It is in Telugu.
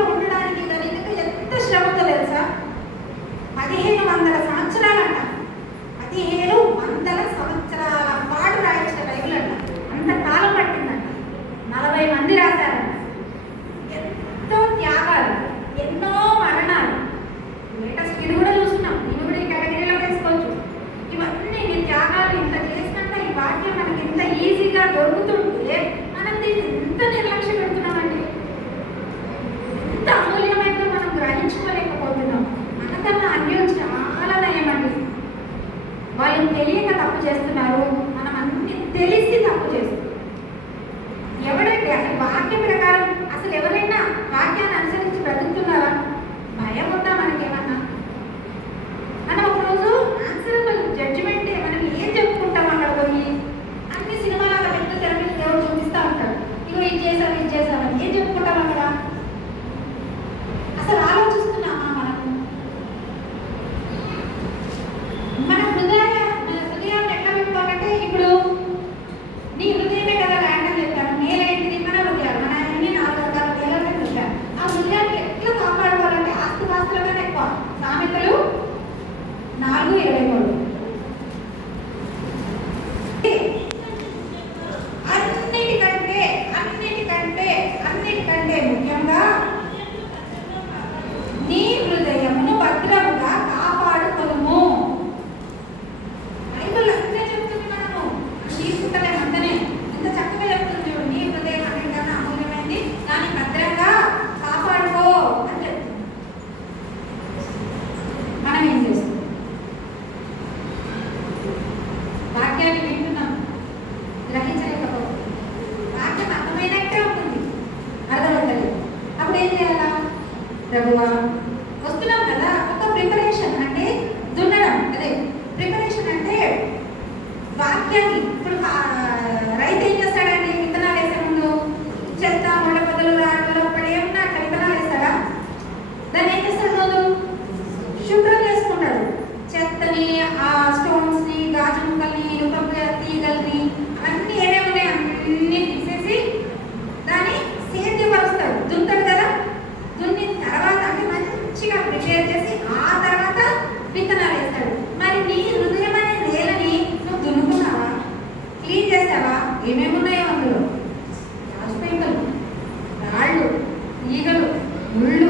భూమిలో ఉండడానికి గణితకు ఎంత శ్రమతో తెలుసా? 1500 సంవత్సరాలంట. 1500 సంవత్సరాల పాటు రాయించిన బైబిల్ అంట. అంత కాలం పట్టిందంట. 40 మంది రాశారంట. ఎంతో త్యాగాలు, ఎన్నో మరణాలు. లేటెస్ట్ ఇది కూడా చూస్తున్నాం. ఇది కూడా ఈ కేటగిరీలో వేసుకోవచ్చు. ఇవన్నీ ఈ త్యాగాలు ఇంత చేసినాక ఈ వాక్యం మనకి ఇంత ఈజీగా దొరుకుతుంటే మనం దీన్ని ఎంత నిర్లక్ష్య పెడుతున్నామండి. ఎంత అమూల్యమైనదో మనం గ్రహించుకోలేకపోతున్నాం. మనకన్నా అన్యులు చాలా నయమండి. వాళ్ళు తెలియక తప్పు చేస్తున్నారు, మనం అన్ని తెలిసి తప్పు చేస్తున్నాం. ఎవడండి అసలు వాక్యం ప్రకారం అసలు ఎవరైనా వాక్యాన్ని అనుసరించి బ్రతుకుతున్నారా? భయం ఉందా మనకేమన్నా? మనం ఒకరోజు ఆన్సరబుల్ జడ్జిమెంటే మనం ఏం చెప్పుకుంటాం అక్కడ పోయి? అన్ని సినిమాల పెద్ద తెర మీద దేవుడు చూపిస్తూ ఉంటాడు. ఇగో ఇది చేసామని ఏం చెప్పుకుంటాం అక్కడ? అసలు ఆలోచిస్తున్నామా మనము? మన హృదయాన్ని ఎట్లా పెట్టుకోవాలంటే, ఇప్పుడు నీ హృదయమే కదా ల్యాండ్ అని చెప్తాను. నేలేంటిది మన హృదయాలు. మన అన్ని 4 రకాల నేలని చెప్పాను. ఆ హృదయాన్ని ఎట్లా కాపాడుకోవాలంటే ఆస్తుపాస్తులుగానే ఎక్కువ. సామెతలు 4:23. అన్నిటికంటే ముఖ్యంగా నీ హృదయమును భద్రముగా కాపాడుకోము. బైబిల్ అంతే చెప్తుంది. మనము తీసుకుంటలే అంతనే ఎంత చక్కగా చెప్తుంది. నీ హృదయం అన్నిటికన్నా అమూల్యమైంది, దాన్ని భద్రంగా కాపాడుకో అని చెప్తుంది. మనం ఏం చేస్తాం? వాక్యాన్ని వింటున్నాం, గ్రహించలేకపోతాం. వాక్యం అర్థమైనట్టే ఉంటుంది, అర్థమవుతుంది. అప్పుడు ఏం చేయాలా? ప్రభువా వస్తున్నాం కదా, ఒక ప్రిపరేషన్ అంటే దున్నడం. అదే ప్రిపరేషన్ అంటే వాక్యాన్ని. ఇప్పుడు రైతు ఏం చేస్తాడండి? విత్తనాలు వేసే ముందు చెత్త, మొడపొదలు, రాళ్ళు పడి ఏమన్నా అట్లా విత్తనాలు వేస్తాడా? దాన్ని ఏం చేస్తాడు? రోజు శుభ్రం చేసుకుంటాడు. చెత్తని, ఆ స్టోన్స్ని, గాజు ముక్కల్ని, ఇనుప తీగల్ని, అవన్నీ ఏమేమి ఉన్నాయి అన్నీ తీసేసి దాన్ని సేద్యపరుస్తాడు. దున్నుతాడు కదా. దున్నిన తర్వాత అంటే మంచిగా ప్రిపేర్ చేసి ఆ తర్వాత విత్తనాలు వేస్తాడు. మరి నీ హృదయం అనే నేలని నువ్వు దున్నుకున్నావా? క్లీన్ చేస్తావా? ఏమేమి ఉన్నాయో అందులో? రాజు పెంకలు, రాళ్ళు, ఈగలు, ముళ్ళు,